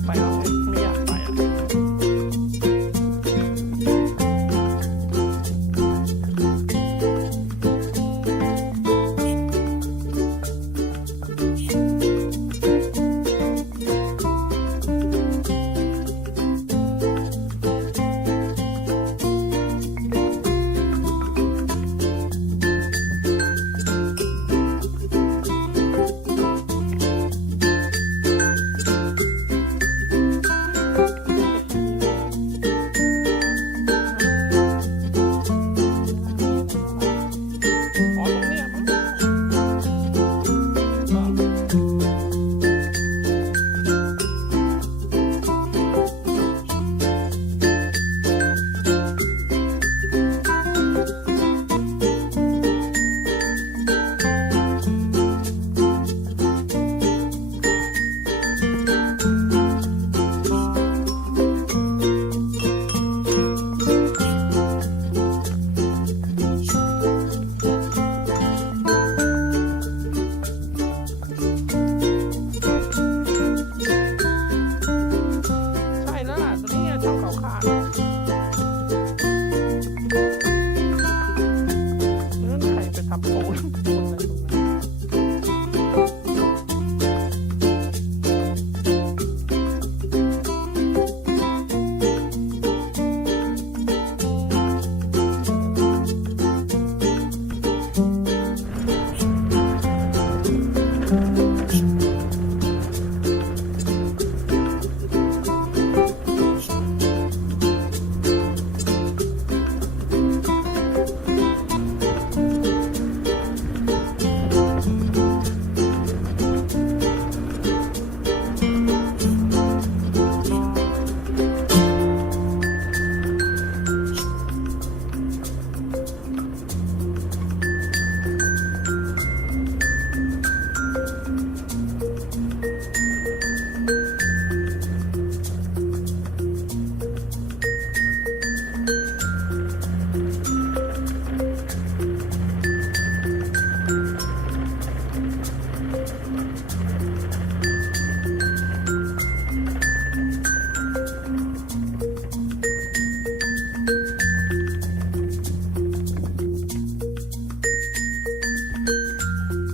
poder pagar.